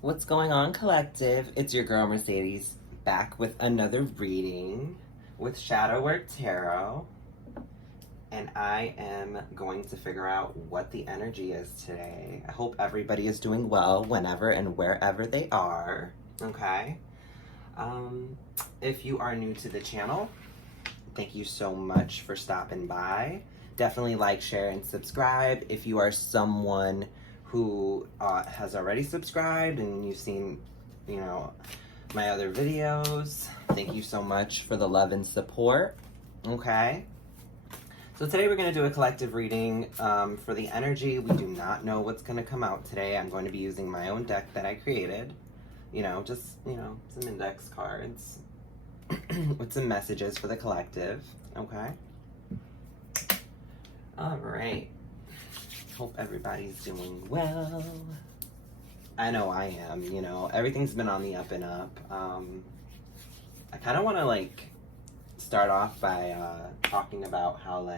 What's going on, collective? It's your girl Mercedes back with another reading with Shadowwrktarot, and I am going to figure out what the energy is today. I hope everybody is doing well whenever and wherever they are. Okay. If you are new to the channel, thank you so much for stopping by. Definitely like, share, and subscribe. If you are someone who has already subscribed and you've seen, my other videos, thank you so much for the love and support. Okay. So today we're going to do a collective reading for the energy. We do not know what's going to come out today. I'm going to be using my own deck that I created. Some index cards with some messages for the collective. Okay. All right. Hope everybody's doing well. I know I am, everything's been on the up and up. I kind of want to start off by talking about how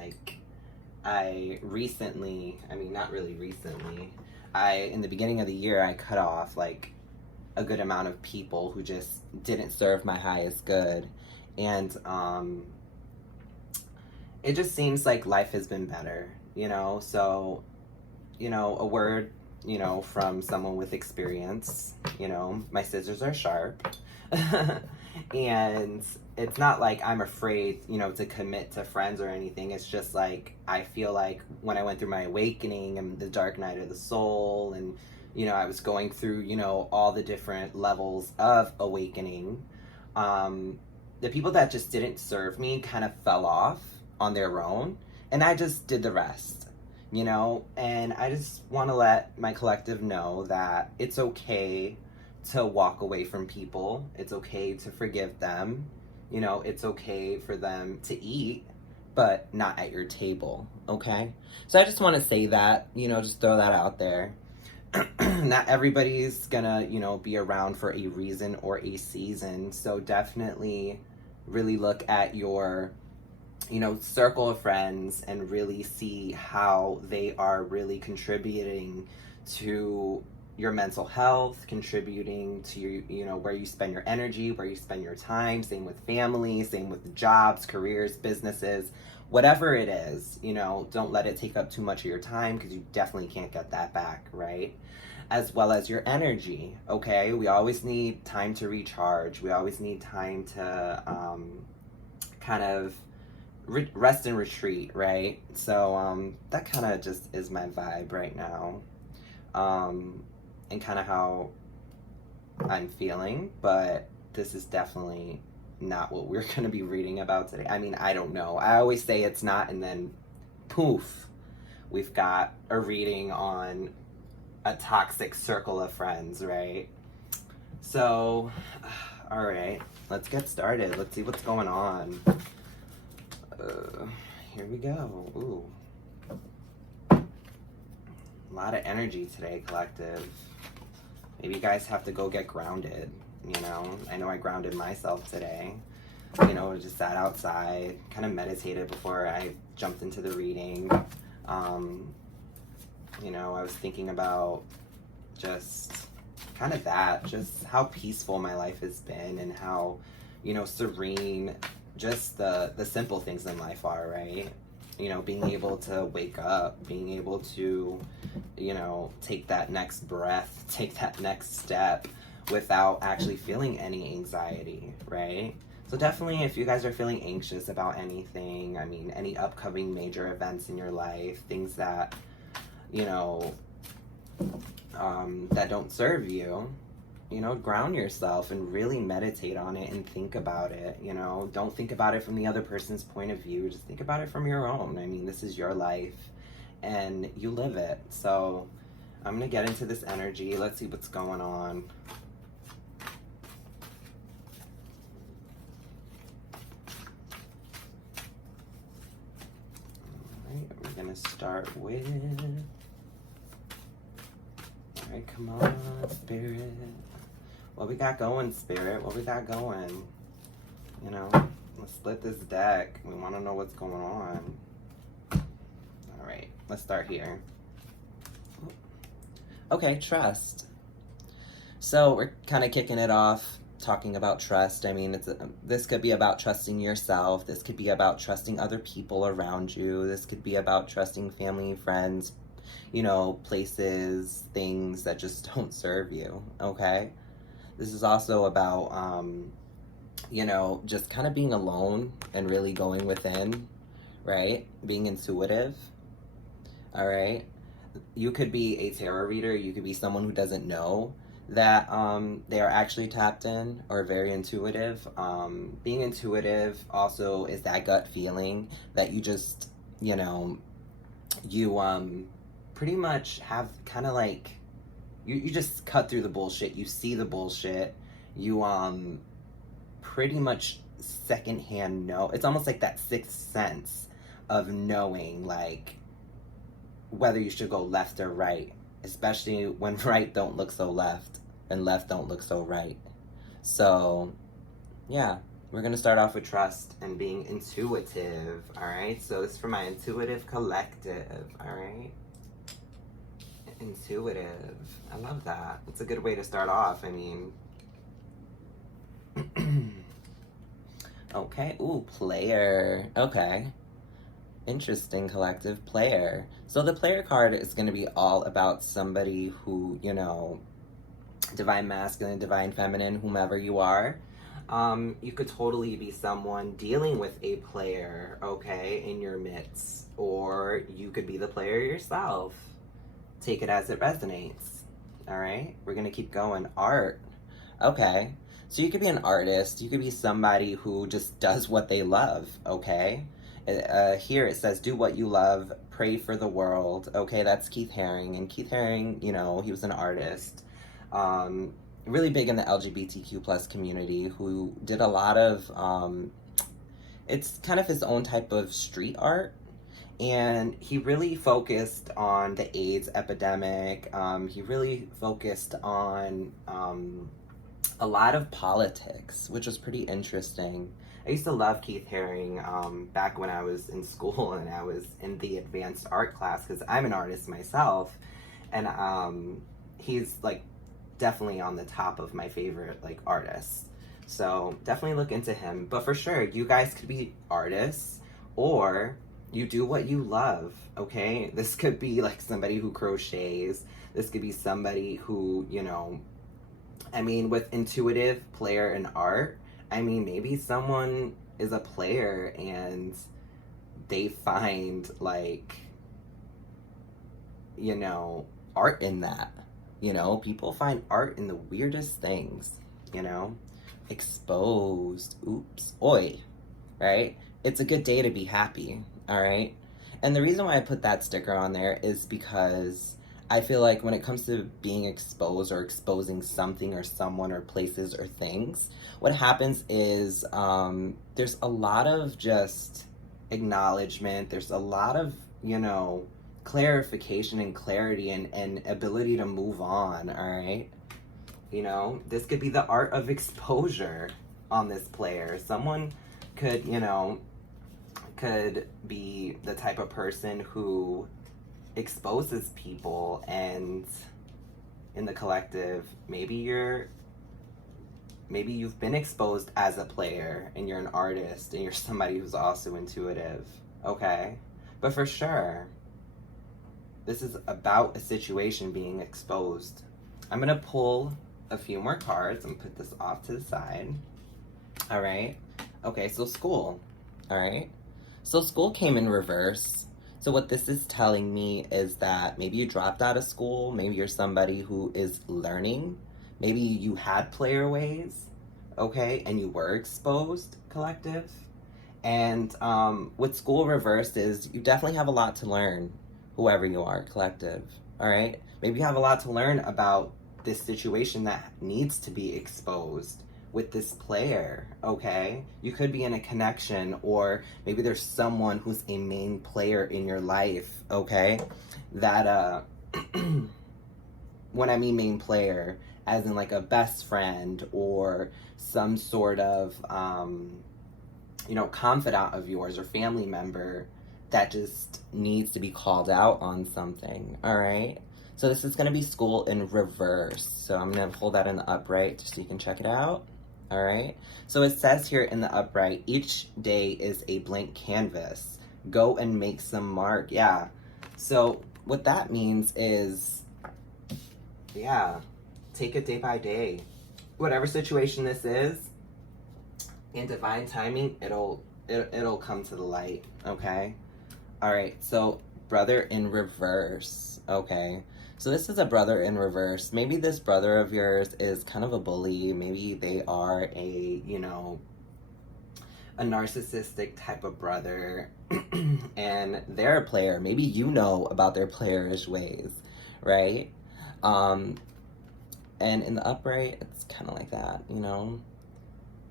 I recently, not really recently, in the beginning of the year, I cut off a good amount of people who just didn't serve my highest good. And it just seems like life has been better, so a word, from someone with experience, my scissors are sharp. And it's not like I'm afraid, to commit to friends or anything. It's just I feel like when I went through my awakening and the dark night of the soul, and, I was going through, all the different levels of awakening, the people that just didn't serve me kind of fell off on their own, and I just did the rest. And I just want to let my collective know that it's okay to walk away from people. It's okay to forgive them. It's okay for them to eat, but not at your table, okay? So I just want to say that, just throw that out there. Not everybody's gonna, be around for a reason or a season. So definitely really look at your circle of friends and really see how they are really contributing to your mental health, contributing to your, where you spend your energy, where you spend your time. Same with family, same with jobs, careers, businesses, whatever it is, don't let it take up too much of your time, because you definitely can't get that back, right? As well as your energy, okay? We always need time to recharge. We always need time to kind of rest and retreat, right? So that kind of just is my vibe right now, and kind of how I'm feeling. But this is definitely not what we're going to be reading about today. I don't know. I always say it's not, and then poof, we've got a reading on a toxic circle of friends, right? So, all right, let's get started. Let's see what's going on. Here we go. Ooh. A lot of energy today, collective. Maybe you guys have to go get grounded, I know I grounded myself today. Just sat outside, kind of meditated before I jumped into the reading. I was thinking about just kind of that, just how peaceful my life has been, and how, serene just the simple things in life are, right? Being able to wake up, being able to, take that next breath, take that next step without actually feeling any anxiety, right? So definitely, if you guys are feeling anxious about anything, any upcoming major events in your life, things that, that don't serve you, ground yourself and really meditate on it and think about it. Don't think about it from the other person's point of view. Just think about it from your own. This is your life and you live it. So I'm going to get into this energy. Let's see what's going on. All right, we're going to start with... All right, come on, Spirit. What we got going, Spirit? What we got going? Let's split this deck. We want to know what's going on. All right, let's start here. Okay, trust. So we're kind of kicking it off, talking about trust. I mean, this could be about trusting yourself. This could be about trusting other people around you. This could be about trusting family, friends, places, things that just don't serve you, okay? This is also about, just kind of being alone and really going within, right? Being intuitive, all right? You could be a tarot reader. You could be someone who doesn't know that they are actually tapped in or very intuitive. Being intuitive also is that gut feeling that you just, you pretty much have kind of like, you just cut through the bullshit. You see the bullshit. You pretty much secondhand know. It's almost like that sixth sense of knowing, like, whether you should go left or right, especially when right don't look so left and left don't look so right. So, yeah, we're going to start off with trust and being intuitive, all right? So this is for my intuitive collective, all right? Intuitive. I love that. It's a good way to start off. I mean, okay. Ooh, player. Okay. Interesting, collective. Player. So the player card is going to be all about somebody who, divine masculine, divine feminine, whomever you are. You could totally be someone dealing with a player, okay, in your midst. Or you could be the player yourself. Take it as it resonates. All right? We're going to keep going. Art. Okay. So you could be an artist. You could be somebody who just does what they love, okay? Here it says, do what you love, pray for the world. Okay, that's Keith Haring. And Keith Haring, he was an artist. Really big in the LGBTQ plus community, who did a lot of, it's kind of his own type of street art. And he really focused on the AIDS epidemic. He really focused on a lot of politics, which was pretty interesting. I used to love Keith Haring back when I was in school and I was in the advanced art class, because I'm an artist myself. And he's like definitely on the top of my favorite like artists. So definitely look into him. But for sure, you guys could be artists, or you do what you love, okay? This could be like somebody who crochets. This could be somebody who, with intuitive, player, and art, maybe someone is a player and they find like, art in that. People find art in the weirdest things, exposed, oops, oi, right? It's a good day to be happy, all right? And the reason why I put that sticker on there is because I feel like when it comes to being exposed or exposing something or someone or places or things, what happens is there's a lot of just acknowledgement. There's a lot of, clarification and clarity and ability to move on, all right? This could be the art of exposure on this player. Someone could, could be the type of person who exposes people, and in the collective, maybe you've been exposed as a player and you're an artist and you're somebody who's also intuitive, okay? But for sure, this is about a situation being exposed. I'm gonna pull a few more cards and put this off to the side. All right. Okay, so school. All right. So school came in reverse. So what this is telling me is that maybe you dropped out of school. Maybe you're somebody who is learning. Maybe you had player ways, okay, and you were exposed, collective. And with school reversed is you definitely have a lot to learn, whoever you are, collective, all right? Maybe you have a lot to learn about this situation that needs to be exposed with this player, okay? You could be in a connection, or maybe there's someone who's a main player in your life, okay? That, when I mean main player, as in like a best friend or some sort of, confidant of yours or family member that just needs to be called out on something, all right? So this is going to be school in reverse. So I'm going to hold that in the upright just so you can check it out. All right. So it says here in the upright, each day is a blank canvas. Go and make some mark. Yeah. So what that means is, yeah, take it day by day. Whatever situation this is, in divine timing, it'll come to the light. Okay. All right. So brother in reverse. Okay. So this is a brother in reverse. Maybe this brother of yours is kind of a bully. Maybe they are a, you know, a narcissistic type of brother and they're a player. Maybe you know about their playerish ways, right? And in the upright, it's kind of like that, you know?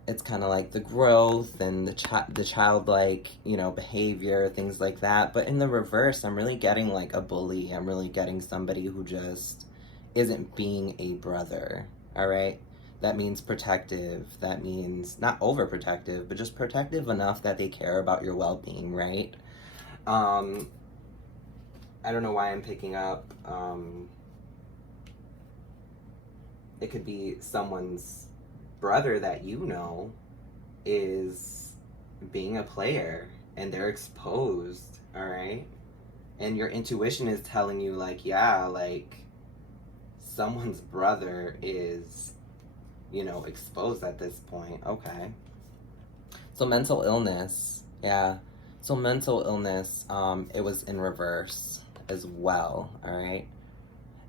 It's kind of like the growth and the childlike, you know, behavior, things like that. But in the reverse, I'm really getting like a bully. I'm really getting somebody who just isn't being a brother, all right? That means protective. That means not overprotective, but just protective enough that they care about your well-being, right? I don't know why I'm picking up. It could be someone's brother that you know is being a player and they're exposed, all right? And your intuition is telling you like, yeah, like someone's brother is, you know, exposed at this point. Okay. So mental illness, yeah. So mental illness, it was in reverse as well, all right?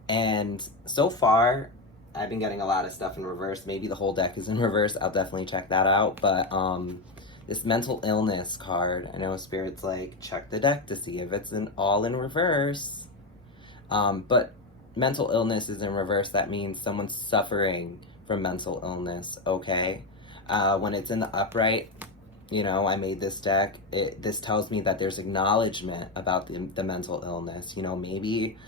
And so far, I've been getting a lot of stuff in reverse. Maybe the whole deck is in reverse. I'll definitely check that out. But this mental illness card, I know Spirit's like, check the deck to see if it's all in reverse. But mental illness is in reverse. That means someone's suffering from mental illness, okay? When it's in the upright, you know, I made this deck. This tells me that there's acknowledgement about the mental illness. You know, maybe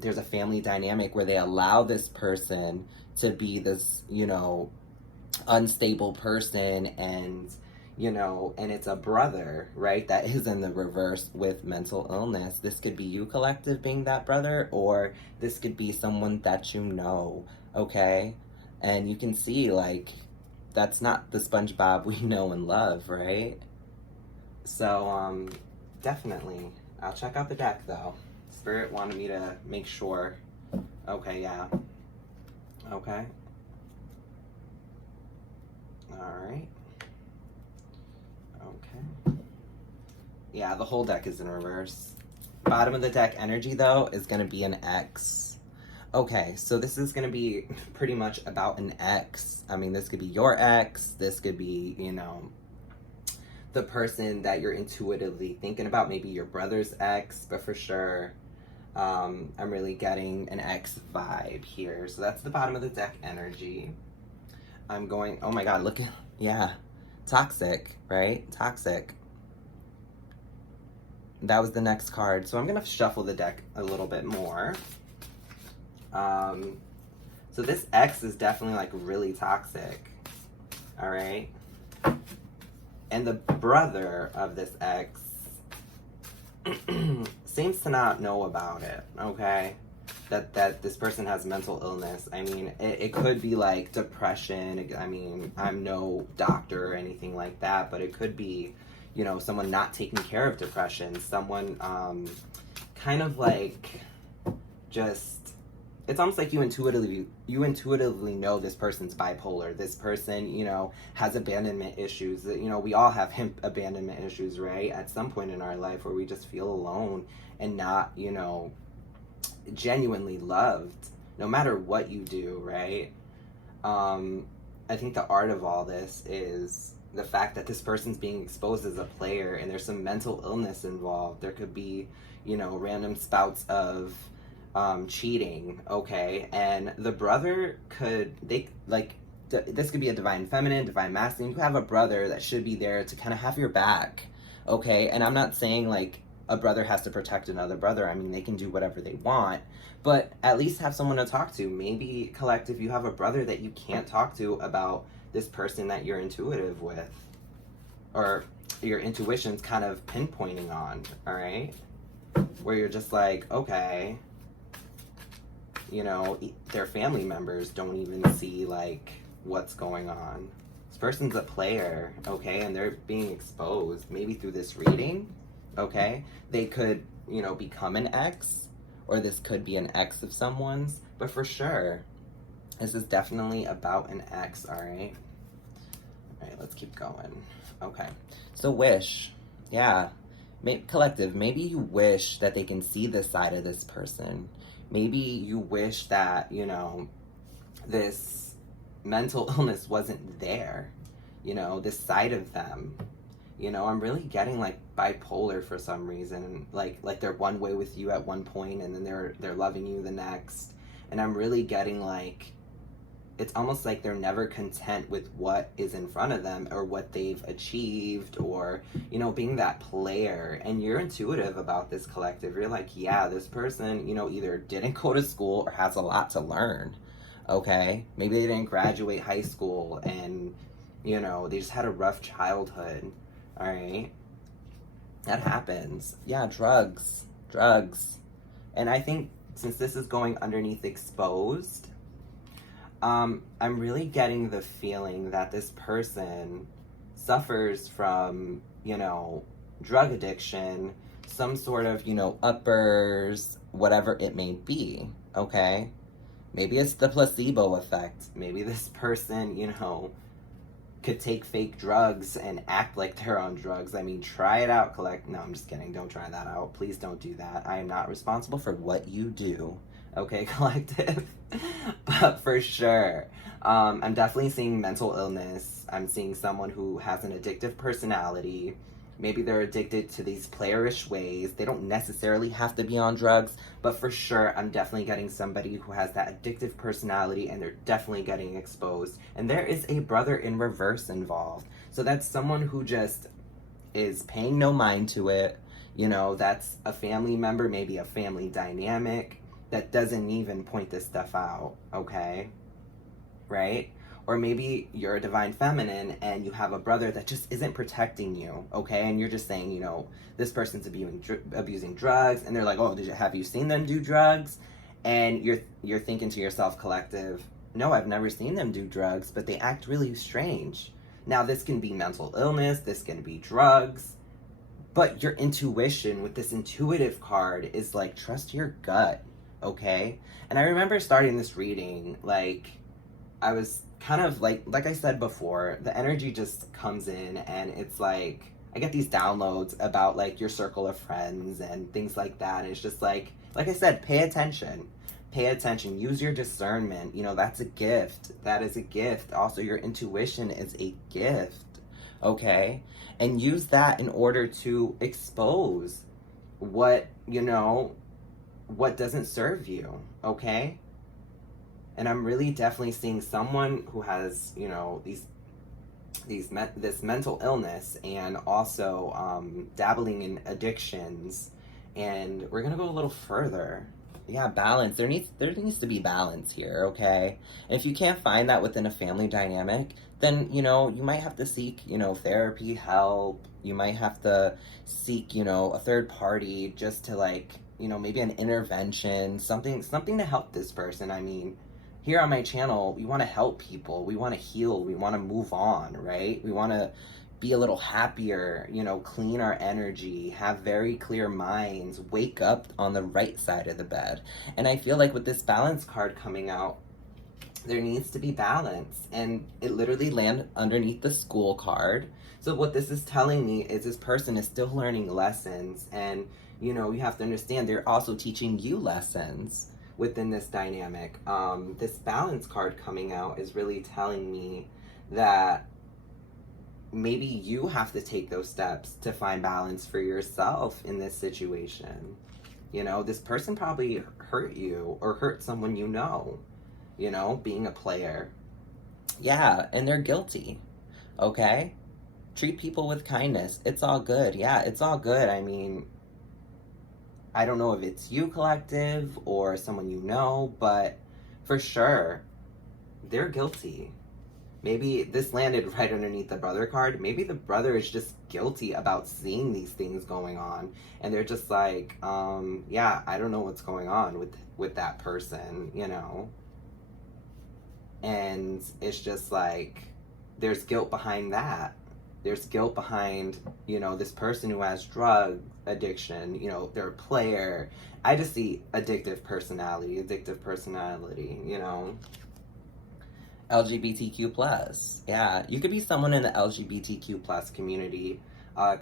there's a family dynamic where they allow this person to be this, you know, unstable person and, you know, and it's a brother, right, that is in the reverse with mental illness. This could be you, collective, being that brother, or this could be someone that you know, okay? And you can see, like, that's not the SpongeBob we know and love, right? So, definitely. I'll check out the deck, though. Spirit wanted me to make sure. Okay, yeah. Okay. Alright. Okay. Yeah, the whole deck is in reverse. Bottom of the deck energy, though, is going to be an X. Okay, so this is going to be pretty much about an X. I mean, this could be your ex. This could be, you know, the person that you're intuitively thinking about. Maybe your brother's ex, but for sure, I'm really getting an X vibe here. So that's the bottom of the deck energy. I'm going, oh my god, look at, yeah, toxic, right? Toxic. That was the next card. So I'm going to shuffle the deck a little bit more. So this X is definitely like really toxic. All right. And the brother of this X seems to not know about it, okay? That this person has mental illness. I mean, it could be like depression. I mean, I'm no doctor or anything like that, but it could be, you know, someone not taking care of depression. Someone kind of like just, it's almost like you intuitively know this person's bipolar. This person, you know, has abandonment issues. You know, we all have abandonment issues, right? At some point in our life where we just feel alone and not, you know, genuinely loved, no matter what you do, right? I think the art of all this is the fact that this person's being exposed as a player and there's some mental illness involved. There could be, you know, random spouts of cheating, okay? And the brother could, this could be a divine feminine, divine masculine. You could have a brother that should be there to kind of have your back, okay? And I'm not saying like a brother has to protect another brother. I mean, they can do whatever they want, but at least have someone to talk to. Maybe, collective, you have a brother that you can't talk to about this person that you're intuitive with, or your intuition's kind of pinpointing on, all right? Where you're just like, okay, you know, their family members don't even see, like, what's going on. This person's a player, okay, and they're being exposed, maybe through this reading, okay? They could, you know, become an ex, or this could be an ex of someone's, but for sure, this is definitely about an ex, all right? All right, let's keep going. Okay, so wish, yeah. Collective, maybe you wish that they can see this side of this person. Maybe you wish that, you know, this mental illness wasn't there, you know, this side of them. You know, I'm really getting like bipolar for some reason. Like they're one way with you at one point and then they're loving you the next. And I'm really getting like, it's almost like they're never content with what is in front of them or what they've achieved, or, you know, being that player. And you're intuitive about this, collective. You're like, yeah, this person, you know, either didn't go to school or has a lot to learn, okay? Maybe they didn't graduate high school and, you know, they just had a rough childhood, all right? That happens. Yeah, drugs. And I think since this is going underneath exposed, I'm really getting the feeling that this person suffers from, you know, drug addiction, some sort of, you know, uppers, whatever it may be, okay? Maybe it's the placebo effect. Maybe this person, you know, could take fake drugs and act like they're on drugs. I mean, try it out, No, I'm just kidding. Don't try that out. Please don't do that. I am not responsible for what you do. Okay, collective? But for sure, I'm definitely seeing mental illness. I'm seeing someone who has an addictive personality. Maybe they're addicted to these playerish ways. They don't necessarily have to be on drugs, but for sure, I'm definitely getting somebody who has that addictive personality, and they're definitely getting exposed. And there is a brother in reverse involved. So that's someone who just is paying no mind to it. You know, that's a family member, maybe a family dynamic that doesn't even point this stuff out, okay? Right? Or maybe you're a divine feminine and you have a brother that just isn't protecting you, okay? And you're just saying, you know, this person's abusing drugs, and they're like, oh, have you seen them do drugs? And you're thinking to yourself, collective, no, I've never seen them do drugs, but they act really strange. Now, this can be mental illness, this can be drugs, but your intuition with this intuitive card is like, trust your gut, okay? And I remember starting this reading, like, I was kind of like I said before, the energy just comes in, and it's like, I get these downloads about like your circle of friends and things like that. And it's just like I said, pay attention, use your discernment. You know, that's a gift. That is a gift. Also, your intuition is a gift, okay? And use that in order to expose what, you know, what doesn't serve you, okay? And I'm really definitely seeing someone who has, you know, this mental illness, and also dabbling in addictions. And we're gonna go a little further. Yeah, balance. There needs to be balance here, okay? And if you can't find that within a family dynamic, then, you know, you might have to seek, you know, therapy, help. You might have to seek, you know, a third party just to, like, you know, maybe an intervention, something to help this person. I mean, here on my channel, we want to help people. We want to heal. We want to move on, right? We want to be a little happier, you know, clean our energy, have very clear minds, wake up on the right side of the bed. And I feel like with this balance card coming out, there needs to be balance. And it literally landed underneath the school card. So what this is telling me is this person is still learning lessons. And, you know, you have to understand they're also teaching you lessons within this dynamic. This balance card coming out is really telling me that maybe you have to take those steps to find balance for yourself in this situation. You know, this person probably hurt you or hurt someone you know, being a player. Yeah, and they're guilty, okay? Treat people with kindness. It's all good. Yeah, it's all good. I mean, I don't know if it's you, collective, or someone you know, but for sure, they're guilty. Maybe this landed right underneath the brother card. Maybe the brother is just guilty about seeing these things going on, and they're just like, yeah, I don't know what's going on with that person, you know. And it's just like, there's guilt behind that. There's guilt behind, you know, this person who has drug addiction, you know, they're a player. I just see addictive personality, you know. LGBTQ plus. Yeah, you could be someone in the LGBTQ plus community,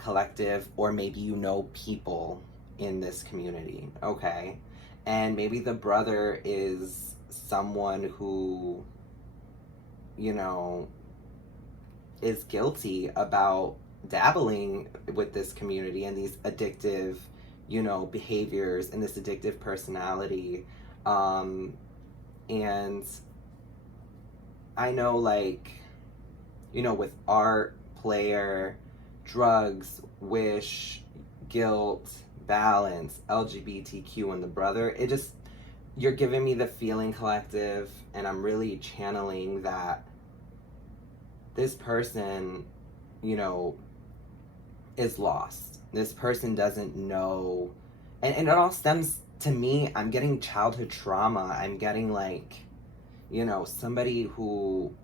collective, or maybe you know people in this community, okay? And maybe the brother is someone who, you know, is guilty about dabbling with this community and these addictive, you know, behaviors and this addictive personality. And I know, like, you know, with art, player, drugs, wish, guilt, balance, LGBTQ, and the brother, it just, you're giving me the feeling, collective, and I'm really channeling that this person, you know, is lost. This person doesn't know, and it all stems, to me, I'm getting childhood trauma. I'm getting, like, you know, somebody who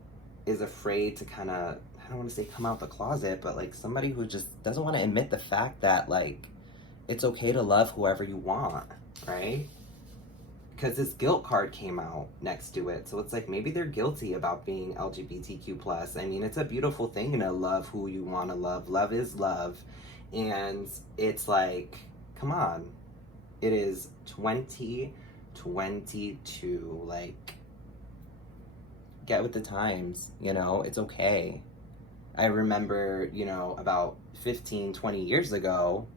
is afraid to kind of, I don't want to say come out the closet, but like somebody who just doesn't want to admit the fact that, like, it's okay to love whoever you want, right? Because this guilt card came out next to it. So it's like, maybe they're guilty about being LGBTQ plus. I mean, it's a beautiful thing to love who you want to love. Love is love. And it's like, come on. It is 2022. Like, get with the times, you know, it's okay. I remember, you know, about 15, 20 years ago,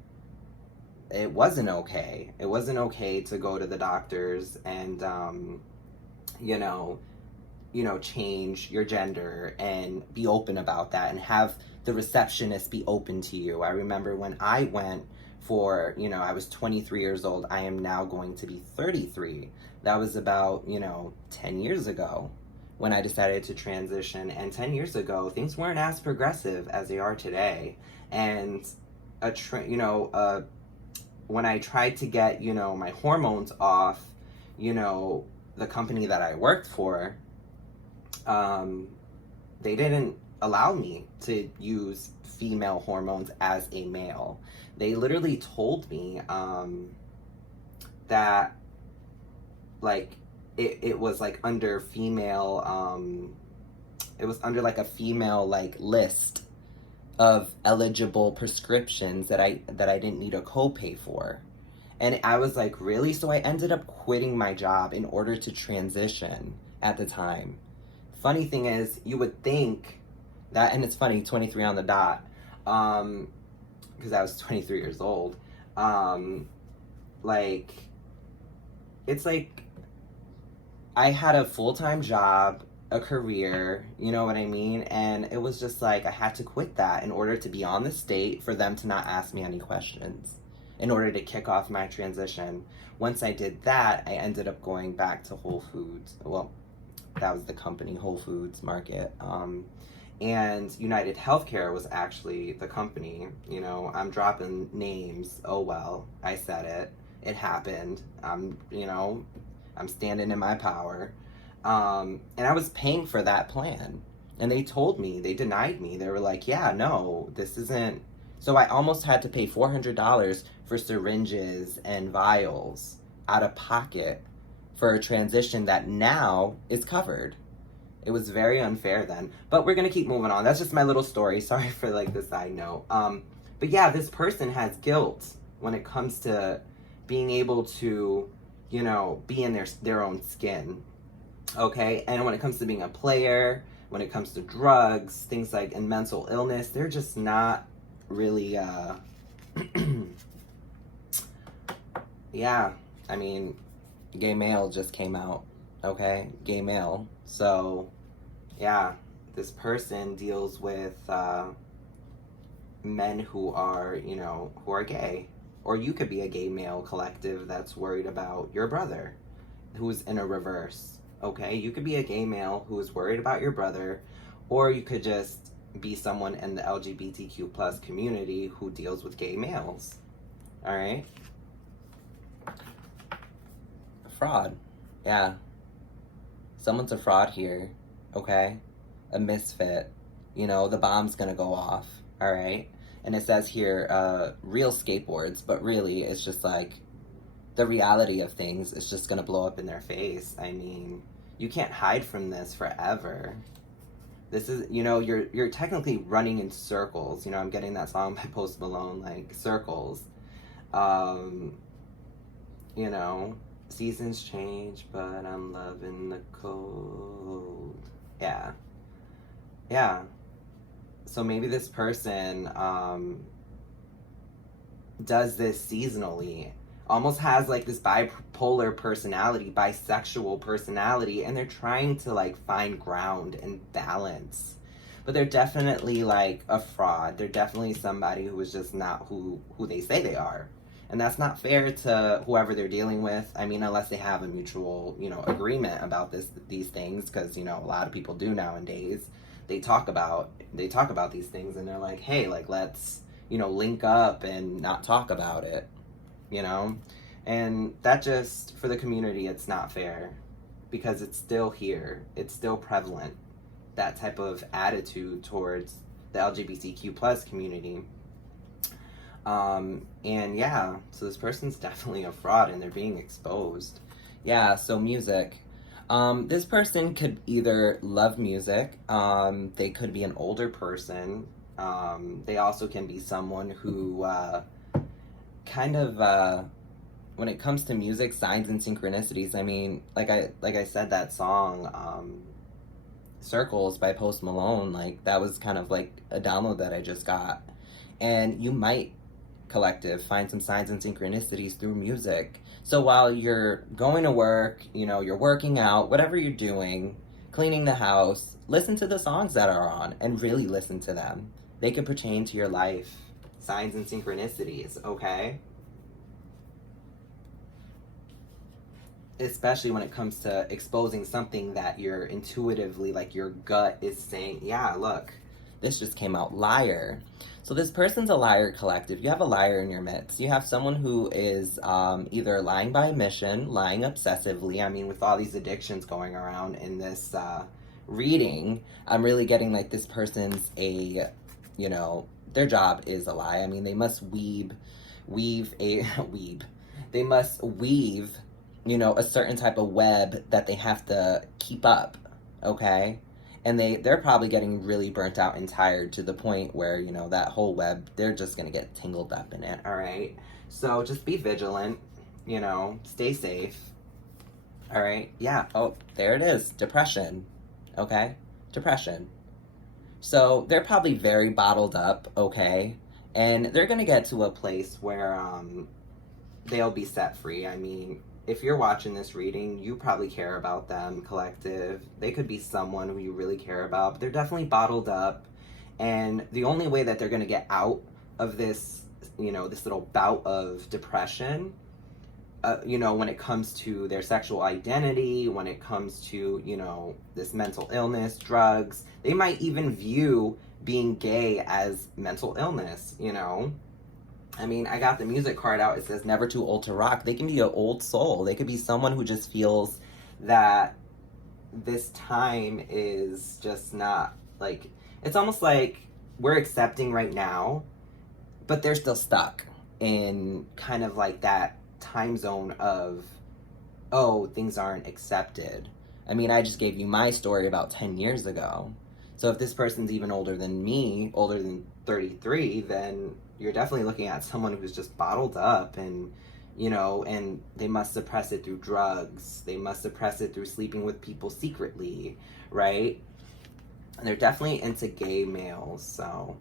it wasn't okay. It wasn't okay to go to the doctors and, you know, change your gender and be open about that and have the receptionist be open to you. I remember when I went for, you know, I was 23 years old. I am now going to be 33. That was about, you know, 10 years ago when I decided to transition. And 10 years ago, things weren't as progressive as they are today. And, when I tried to get, you know, my hormones off, you know, the company that I worked for, they didn't allow me to use female hormones as a male. They literally told me that, like, it was like under female, it was under like a female like list of eligible prescriptions that I didn't need a copay for. And I was like, really? So I ended up quitting my job in order to transition at the time. Funny thing is, you would think that, and it's funny, 23 on the dot, because I was 23 years old. Like, it's like, I had a full-time job, a career, you know what I mean? And it was just like, I had to quit that in order to be on the state for them to not ask me any questions, in order to kick off my transition. Once I did that, I ended up going back to Whole Foods. Well, that was the company, Whole Foods Market. And United Healthcare was actually the company. You know, I'm dropping names. Oh well, I said it. It happened. You know, I'm standing in my power. And I was paying for that plan. And they told me, they denied me. They were like, yeah, no, this isn't. So I almost had to pay $400 for syringes and vials out of pocket for a transition that now is covered. It was very unfair then. But we're gonna keep moving on. That's just my little story. Sorry for like the side note. But yeah, this person has guilt when it comes to being able to, you know, be in their own skin. Okay, and when it comes to being a player, when it comes to drugs, things like, and mental illness, they're just not really, yeah, I mean, gay male just came out, okay, gay male, so, yeah, this person deals with, men who are, you know, who are gay, or you could be a gay male collective that's worried about your brother, who's in a reverse. Okay, you could be a gay male who is worried about your brother, Or you could just be someone in the LGBTQ plus community who deals with gay males. All right? Fraud. Yeah. Someone's a fraud here, okay? A misfit. You know, the bomb's gonna go off, all right? And it says here, real skateboards, but really it's just like the reality of things is just gonna blow up in their face. I mean, you can't hide from this forever. This is, you know, you're technically running in circles. You know, I'm getting that song by Post Malone, like circles. You know, seasons change, but I'm loving the cold. Yeah. Yeah. So maybe this person does this seasonally, almost has like this bipolar personality, bisexual personality, and they're trying to like find ground and balance. But they're definitely like a fraud. They're definitely somebody who is just not who they say they are. And that's not fair to whoever they're dealing with. I mean, unless they have a mutual, you know, agreement about these things, because, you know, a lot of people do nowadays. They talk about these things and they're like, hey, like, let's, you know, link up and not talk about it, you know? And that just, for the community, it's not fair because it's still here. It's still prevalent, that type of attitude towards the LGBTQ plus community. And yeah, so this person's definitely a fraud and they're being exposed. Yeah, so music. This person could either love music, they could be an older person, they also can be someone who kind of, when it comes to music, signs and synchronicities, I mean, like I said, that song, Circles by Post Malone, like that was kind of like a download that I just got. And you might, collective, find some signs and synchronicities through music. So while you're going to work, you know, you're working out, whatever you're doing, cleaning the house, listen to the songs that are on and really listen to them. They could pertain to your life. Signs and synchronicities, okay? Especially when it comes to exposing something that you're intuitively, like your gut is saying, yeah, look, this just came out, liar. So this person's a liar collective. You have a liar in your midst. You have someone who is either lying by omission, lying obsessively. I mean, with all these addictions going around in this reading, I'm really getting like this person's a, you know, their job is a lie. I mean, they must weave They must weave, you know, a certain type of web that they have to keep up, okay? And they're probably getting really burnt out and tired to the point where, you know, that whole web, they're just going to get tangled up in it, all right? So just be vigilant, you know, stay safe, all right? Yeah, oh, there it is, depression, okay? Depression. So they're probably very bottled up, okay? And they're going to get to a place where they'll be set free. I mean, if you're watching this reading, you probably care about them, collective. They could be someone who you really care about, but they're definitely bottled up. And the only way that they're going to get out of this, you know, this little bout of depression, you know, when it comes to their sexual identity, when it comes to, you know, this mental illness, drugs, they might even view being gay as mental illness, you know? I mean, I got the music card out. It says never too old to rock. They can be an old soul. They could be someone who just feels that this time is just not, like, it's almost like we're accepting right now, but they're still stuck in kind of like that time zone of, oh, things aren't accepted. I mean, I just gave you my story about 10 years ago. So if this person's even older than me, older than 33, then you're definitely looking at someone who's just bottled up and, you know, and they must suppress it through drugs. They must suppress it through sleeping with people secretly, right? And they're definitely into gay males, so.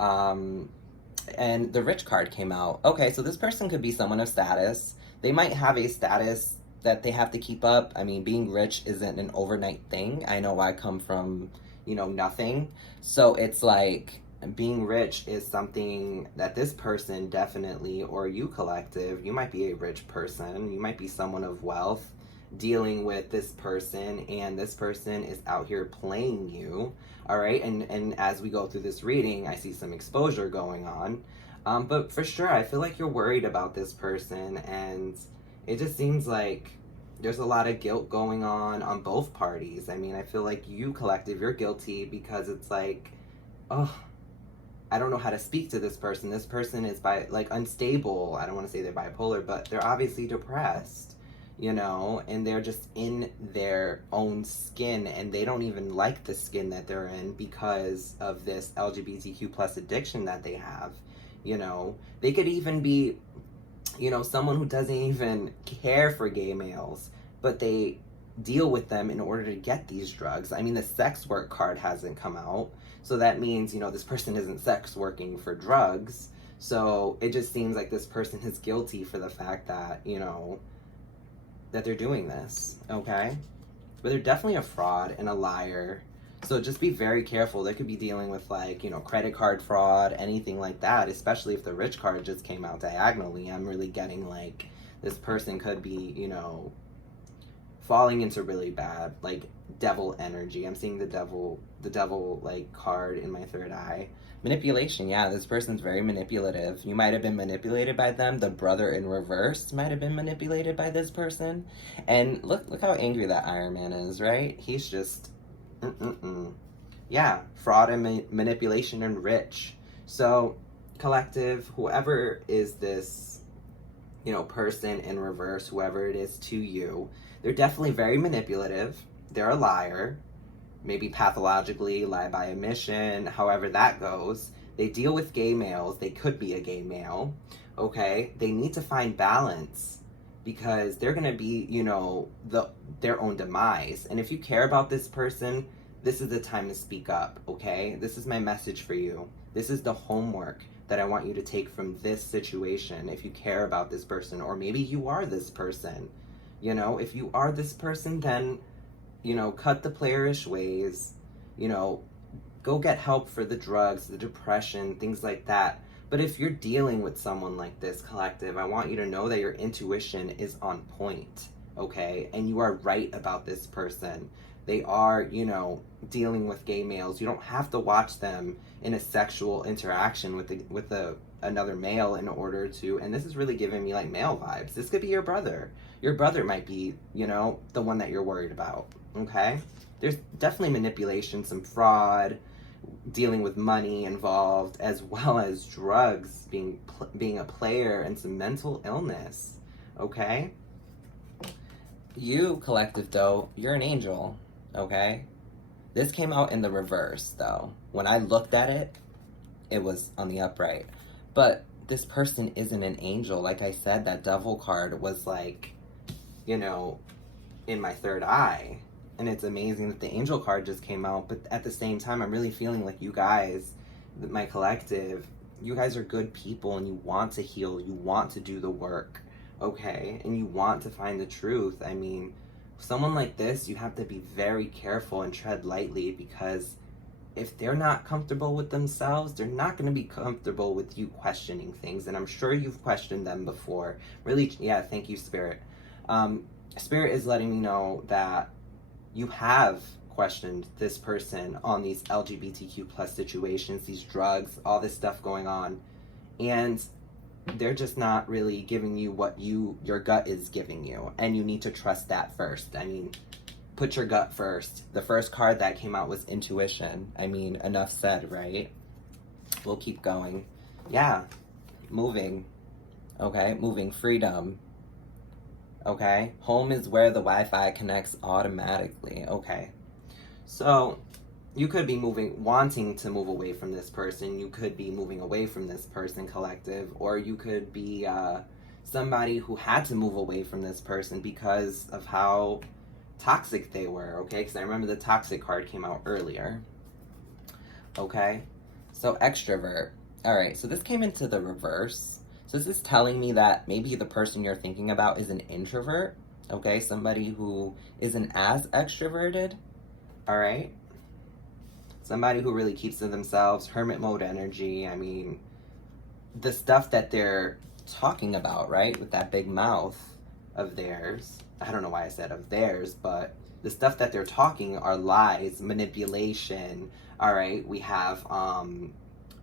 And the rich card came out. Okay, so this person could be someone of status. They might have a status that they have to keep up. I mean, being rich isn't an overnight thing. I know I come from, you know, nothing. So it's like, being rich is something that this person definitely, or you collective, you might be a rich person, you might be someone of wealth, dealing with this person, and this person is out here playing you. All right, and as we go through this reading, I see some exposure going on. But for sure, I feel like you're worried about this person, and it just seems like there's a lot of guilt going on both parties. I mean, I feel like you, collective, you're guilty because it's like, oh, I don't know how to speak to this person. This person is unstable. I don't want to say they're bipolar, but they're obviously depressed, and they're just in their own skin, and they don't even like the skin that they're in because of this LGBTQ plus addiction that they have. They could even be, someone who doesn't even care for gay males, but they deal with them in order to get these drugs. I mean, the sex work card hasn't come out, so that means, this person isn't sex working for drugs. So it just seems like this person is guilty for the fact that, that they're doing this, okay? But they're definitely a fraud and a liar. So just be very careful. They could be dealing with credit card fraud, anything like that, especially if the rich card just came out diagonally. I'm really getting this person could be, falling into really bad, devil energy. I'm seeing the devil card in my third eye. Manipulation, yeah, this person's very manipulative. You might have been manipulated by them. The brother in reverse might have been manipulated by this person. And look how angry that Iron Man is, right? He's just, yeah, fraud and manipulation and rich. So, collective, whoever is this, person in reverse, whoever it is to you, they're definitely very manipulative. They're a liar. Maybe pathologically, lie by omission, however that goes. They deal with gay males. They could be a gay male, okay? They need to find balance because they're going to be, their own demise. And if you care about this person, this is the time to speak up, okay? This is my message for you. This is the homework that I want you to take from this situation if you care about this person, or maybe you are this person. If you are this person, then cut the playerish ways, go get help for the drugs, the depression, things like that. But if you're dealing with someone like this, collective, I want you to know that your intuition is on point, okay? And you are right about this person. They are, dealing with gay males. You don't have to watch them in a sexual interaction with another male in order to, and this is really giving me male vibes. This could be your brother. Your brother might be, the one that you're worried about. Okay, there's definitely manipulation, some fraud, dealing with money involved, as well as drugs, being a player, and some mental illness. Okay, you, collective, though, you're an angel. Okay, this came out in the reverse, though. When I looked at it, it was on the upright. But this person isn't an angel. Like I said, that devil card was in my third eye. And it's amazing that the angel card just came out, but at the same time, I'm really feeling like you guys, my collective, you guys are good people and you want to heal, you want to do the work, okay? And you want to find the truth. I mean, someone like this, you have to be very careful and tread lightly, because if they're not comfortable with themselves, they're not going to be comfortable with you questioning things. And I'm sure you've questioned them before. Really, yeah, thank you, Spirit. Spirit is letting me know that you have questioned this person on these LGBTQ plus situations, these drugs, all this stuff going on, and they're just not really giving you what your gut is giving you, and you need to trust that first. I mean, put your gut first. The first card that came out was intuition. I mean, enough said, right? We'll keep going. Yeah, moving. Okay, moving, freedom. Okay, home is where the Wi-Fi connects automatically. Okay, so you could be wanting to move away from this person. You could be moving away from this person, collective, or you could be somebody who had to move away from this person because of how toxic they were. Okay, because I remember the toxic card came out earlier. Okay, so extrovert. All right, so this came into the reverse. So this is telling me that maybe the person you're thinking about is an introvert, okay? Somebody who isn't as extroverted, all right? Somebody who really keeps to themselves, hermit mode energy. I mean, the stuff that they're talking about, right, with that big mouth, of theirs. I don't know why I said of theirs, but the stuff that they're talking are lies, manipulation. All right, we have,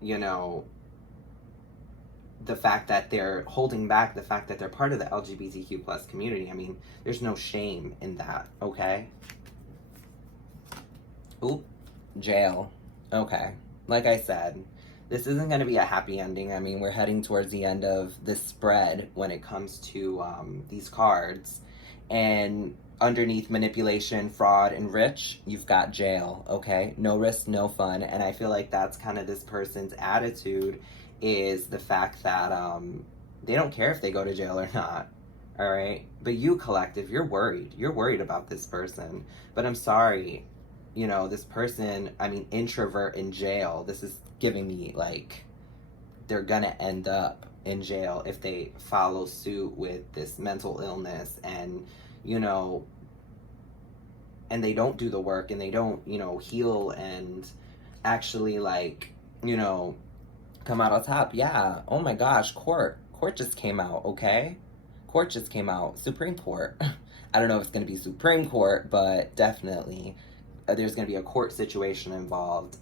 you know, the fact that they're holding back the fact that they're part of the LGBTQ plus community. I mean, there's no shame in that, okay? Oop, jail. Okay, like I said, this isn't going to be a happy ending. I mean, we're heading towards the end of this spread when it comes to these cards. And underneath manipulation, fraud, and rich, you've got jail, okay? No risk, no fun. And I feel like that's kind of this person's attitude, is the fact that they don't care if they go to jail or not, all right? But you, collective, you're worried. You're worried about this person. But I'm sorry, you know, this person, I mean, introvert in jail, this is giving me like they're gonna end up in jail if they follow suit with this mental illness, and you know, and they don't do the work, and they don't, you know, heal and actually, like, you know, come out on top. Yeah, oh my gosh, court just came out, okay? Court just came out. Supreme Court. I don't know if it's gonna be Supreme Court, but definitely there's gonna be a court situation involved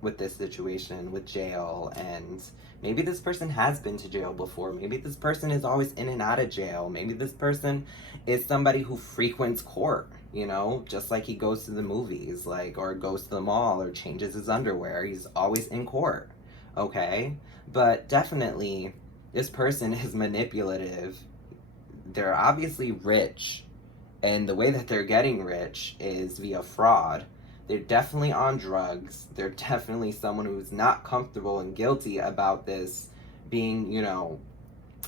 with this situation with jail. And maybe this person has been to jail before. Maybe this person is always in and out of jail. Maybe this person is somebody who frequents court, you know, just like he goes to the movies, like, or goes to the mall or changes his underwear. He's always in court, okay? But definitely this person is manipulative. They're obviously rich, and the way that they're getting rich is via fraud. They're definitely on drugs. They're definitely someone who's not comfortable and guilty about this being, you know,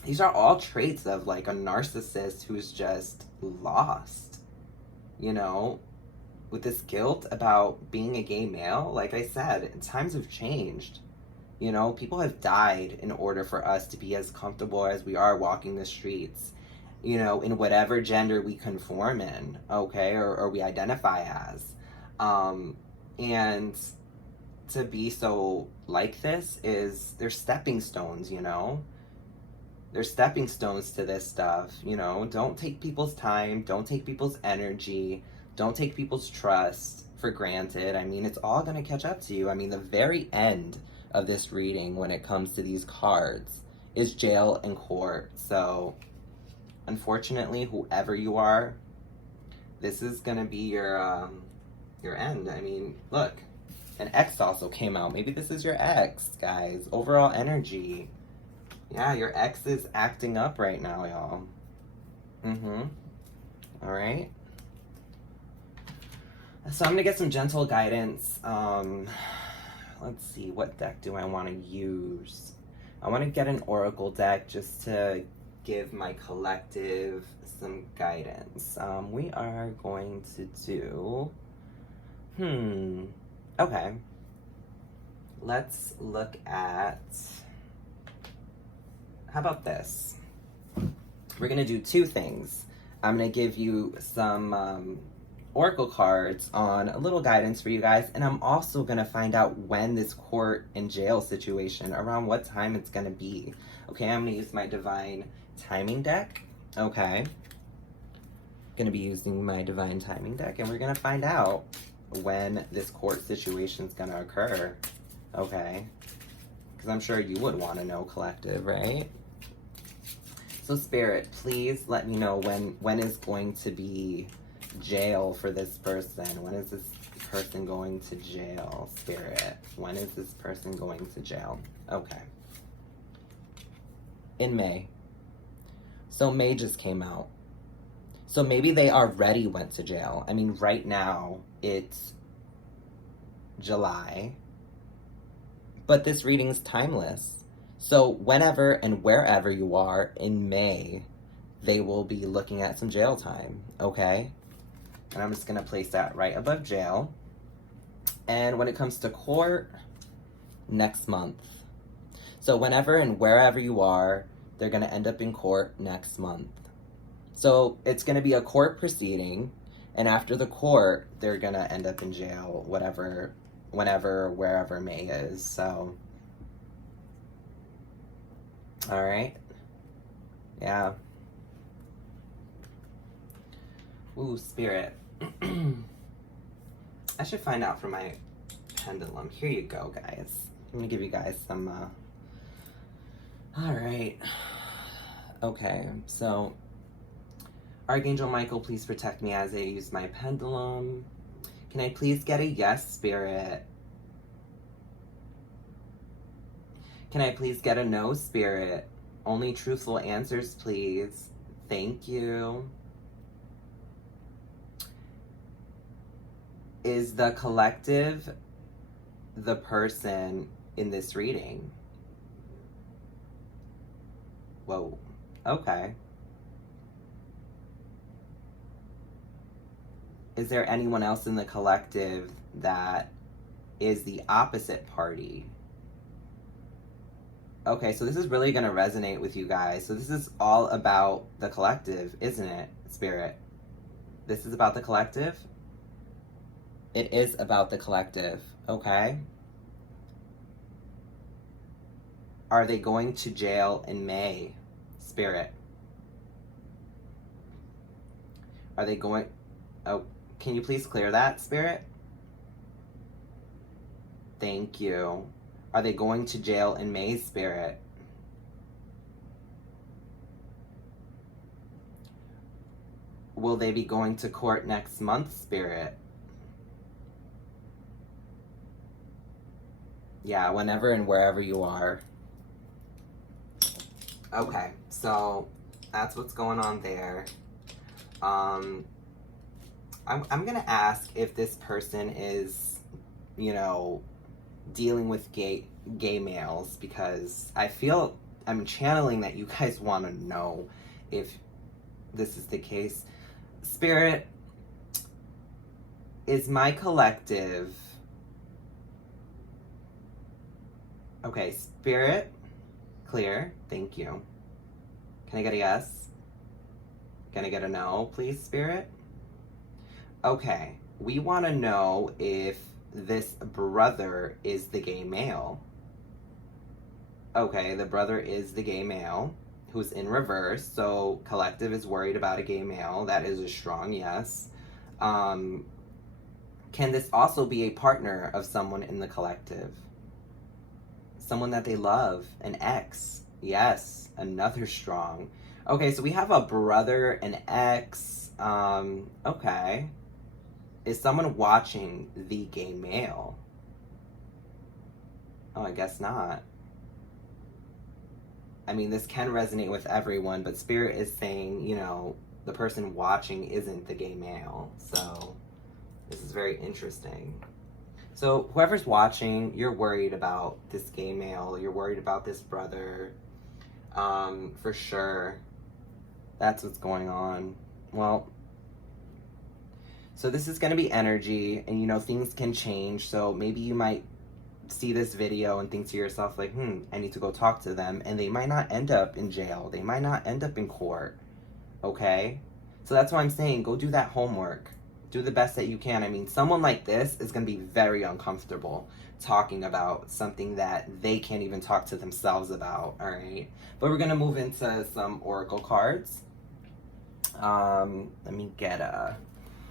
these are all traits of like a narcissist who's just lost, you know, with this guilt about being a gay male. Like I said, times have changed. You know, people have died in order for us to be as comfortable as we are walking the streets, you know, in whatever gender we conform in, okay, or we identify as. And to be so like this is, they're stepping stones, you know? They're stepping stones to this stuff, you know? Don't take people's time, don't take people's energy, don't take people's trust for granted. I mean, it's all gonna catch up to you. I mean, the very end of this reading when it comes to these cards is jail and court. So, unfortunately, whoever you are, this is gonna be your end. I mean, look, an ex also came out. Maybe this is your ex, guys. Overall energy. Yeah, your ex is acting up right now, y'all. All right. So I'm gonna get some gentle guidance. Let's see, what deck do I want to use? I want to get an oracle deck just to give my collective some guidance. We are going to do okay. Let's look at, how about this? We're gonna do two things. I'm gonna give you some oracle cards on a little guidance for you guys, and I'm also gonna find out when this court and jail situation, around what time it's gonna be. Okay, I'm gonna use my divine timing deck. Okay, gonna be using my divine timing deck, and we're gonna find out when this court situation is gonna occur. Okay, because I'm sure you would want to know, collective, right? So Spirit, please let me know when is going to be jail for this person. When is this person going to jail? Spirit, when is this person going to jail? Okay, in May. So May just came out. So maybe they already went to jail. I mean, right now it's July, but this reading's timeless. So whenever and wherever you are in May, they will be looking at some jail time, okay? And I'm just gonna place that right above jail. And when it comes to court, next month. So whenever and wherever you are, they're gonna end up in court next month. So it's going to be a court proceeding, and after the court, they're going to end up in jail, whatever, whenever, wherever May is. So, all right. Yeah. Ooh, Spirit. I should find out from my pendulum. Here you go, guys. I'm gonna give you guys some, all right. Okay, so Archangel Michael, please protect me as I use my pendulum. Can I please get a yes, Spirit? Can I please get a no, Spirit? Only truthful answers, please. Thank you. Is the collective the person in this reading? Whoa. Okay. Is there anyone else in the collective that is the opposite party? Okay, so this is really going to resonate with you guys. So this is all about the collective, isn't it, Spirit? This is about the collective? It is about the collective, okay? Are they going to jail in May, Spirit? Are they going... Oh, can you please clear that, Spirit? Thank you. Are they going to jail in May, Spirit? Will they be going to court next month, Spirit? Yeah, whenever and wherever you are. Okay, so that's what's going on there. I'm gonna ask if this person is, you know, dealing with gay males, because I feel I'm channeling that you guys want to know if this is the case. Spirit, is my collective... Okay, Spirit, clear, thank you. Can I get a yes? Can I get a no, please, Spirit? Okay, we want to know if this brother is the gay male. Okay, the brother is the gay male who's in reverse, so collective is worried about a gay male. That is a strong yes. Can this also be a partner of someone in the collective? Someone that they love, an ex. Yes, another strong. Okay, so we have a brother, an ex. Okay. Is someone watching the gay male? Oh, I guess not. I mean, this can resonate with everyone, but Spirit is saying, you know, the person watching isn't the gay male. So this is very interesting. So whoever's watching, you're worried about this gay male. You're worried about this brother. For sure. That's what's going on. Well, so this is going to be energy, and you know, things can change. So maybe you might see this video and think to yourself like, I need to go talk to them, and they might not end up in jail. They might not end up in court. Okay? So that's why I'm saying, go do that homework. Do the best that you can. I mean, someone like this is going to be very uncomfortable talking about something that they can't even talk to themselves about, all right? But we're going to move into some oracle cards. Let me get I'm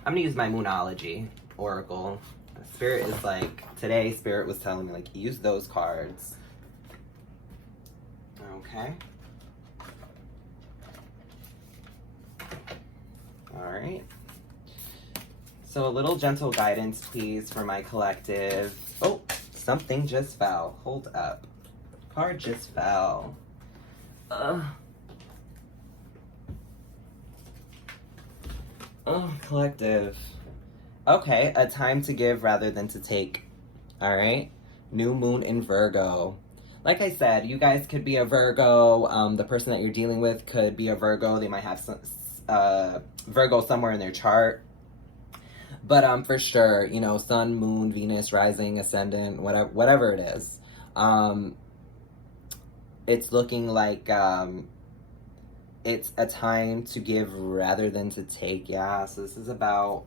going to use my Moonology oracle. Spirit is like, today Spirit was telling me, like, use those cards. Okay. All right. So a little gentle guidance, please, for my collective. Oh, something just fell. Hold up. Card just fell. Oh, collective. Okay, a time to give rather than to take. All right. New moon in Virgo. Like I said, you guys could be a Virgo. The person that you're dealing with could be a Virgo. They might have some Virgo somewhere in their chart. But for sure, you know, sun, moon, Venus, rising, ascendant, whatever it is. It's looking like it's a time to give rather than to take. Yeah, so this is about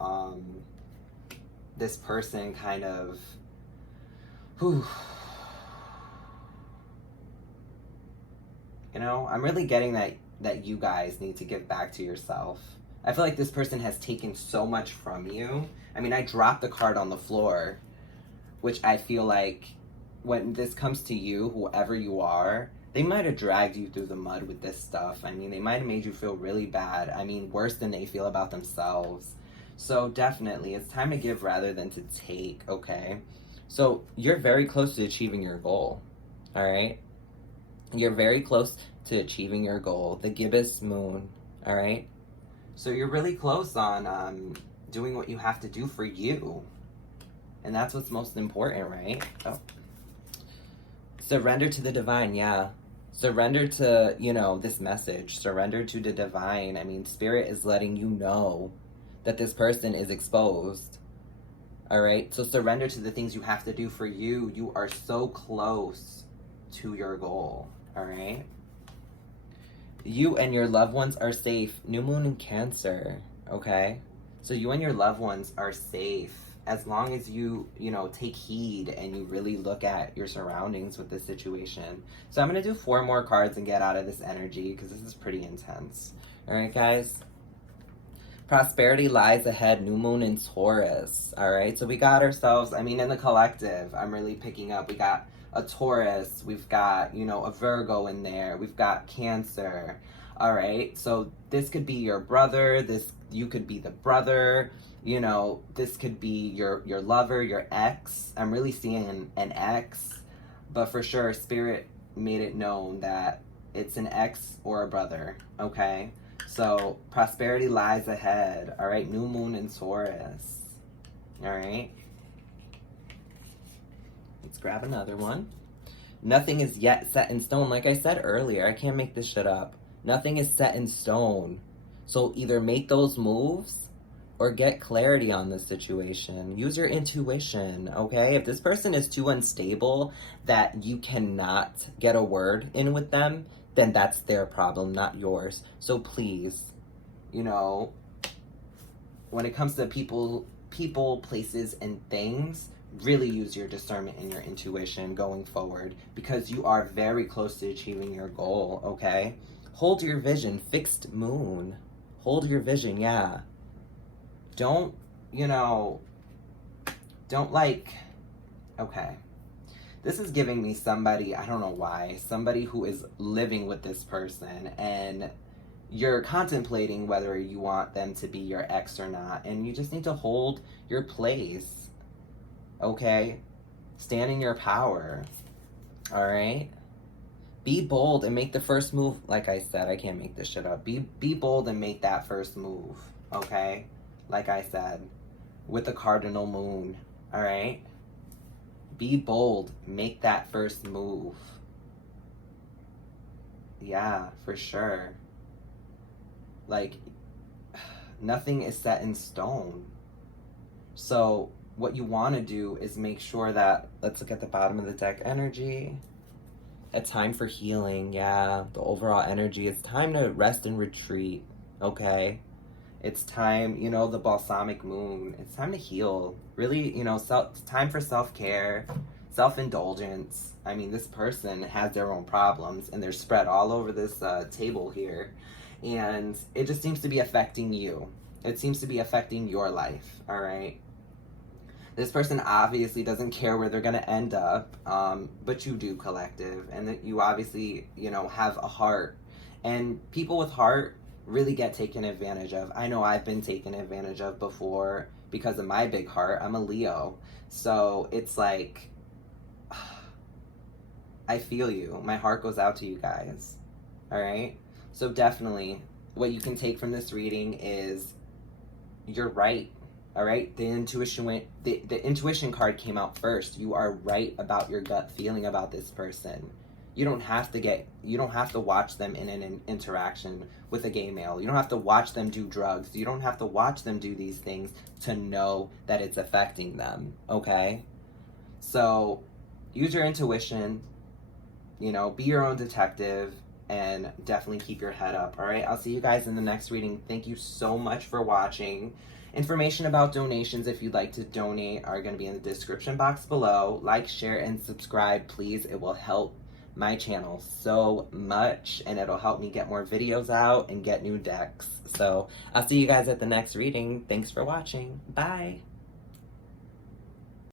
this person kind of, you know, I'm really getting that you guys need to give back to yourself. I feel like this person has taken so much from you. I mean, I dropped the card on the floor, which I feel like when this comes to you, whoever you are, they might have dragged you through the mud with this stuff. I mean, they might have made you feel really bad. I mean, worse than they feel about themselves. So definitely, it's time to give rather than to take, okay? So you're very close to achieving your goal, all right? You're very close to achieving your goal, the gibbous moon, all right? So you're really close on doing what you have to do for you. And that's what's most important, right? Oh. Surrender to the divine, yeah. Surrender to, you know, this message. Surrender to the divine. I mean, Spirit is letting you know that this person is exposed. All right? So surrender to the things you have to do for you. You are so close to your goal. All right? You and your loved ones are safe. New moon in Cancer. Okay? So you and your loved ones are safe as long as you know, take heed and you really look at your surroundings with this situation. So I'm going to do 4 more cards and get out of this energy because this is pretty intense. All right, guys? Prosperity lies ahead, new moon in Taurus. All right, so we got ourselves, I mean, in the collective, I'm really picking up. We got a Taurus, we've got, you know, a Virgo in there, we've got Cancer. All right, so this could be your brother, you could be the brother, you know, this could be your lover, your ex. I'm really seeing an ex, but for sure, Spirit made it known that it's an ex or a brother, okay? So, prosperity lies ahead, all right? New moon in Taurus, all right? Let's grab another one. Nothing is yet set in stone. Like I said earlier, I can't make this shit up. Nothing is set in stone. So either make those moves or get clarity on the situation. Use your intuition, okay? If this person is too unstable that you cannot get a word in with them, then that's their problem, not yours. So please, you know, when it comes to people, places, and things, really use your discernment and your intuition going forward because you are very close to achieving your goal, okay? Hold your vision, fixed moon. Hold your vision, yeah. Don't, you know, don't like, okay. This is giving me somebody, I don't know why, somebody who is living with this person and you're contemplating whether you want them to be your ex or not, and you just need to hold your place, okay? Stand in your power, all right? Be bold and make the first move. Like I said, I can't make this shit up. Be bold and make that first move, okay? Like I said, with the cardinal moon, all right? Be bold. Make that first move. Yeah, for sure. Like, nothing is set in stone. So what you want to do is make sure that, let's look at the bottom of the deck energy. A time for healing, yeah. The overall energy. It's time to rest and retreat, okay? It's time, you know, the balsamic moon. It's time to heal. Really, you know, time for self-care, self-indulgence. I mean, this person has their own problems, and they're spread all over this table here. And it just seems to be affecting you. It seems to be affecting your life, all right? This person obviously doesn't care where they're going to end up, but you do, collective. And that you obviously, you know, have a heart. And people with heart really get taken advantage of. I know I've been taken advantage of before because of my big heart. I'm a Leo. So it's like, I feel you. My heart goes out to you guys. All right? So definitely, what you can take from this reading is you're right. All right? The intuition card came out first. You are right about your gut feeling about this person. You don't have to watch them in an interaction with a gay male. You don't have to watch them do drugs. You don't have to watch them do these things to know that it's affecting them, okay? So use your intuition, you know, be your own detective, and definitely keep your head up, all right? I'll see you guys in the next reading. Thank you so much for watching. Information about donations, if you'd like to donate, are going to be in the description box below. Like, share, and subscribe, please. It will help my channel so much, and it'll help me get more videos out and get new decks. So I'll see you guys at the next reading. Thanks for watching. Bye.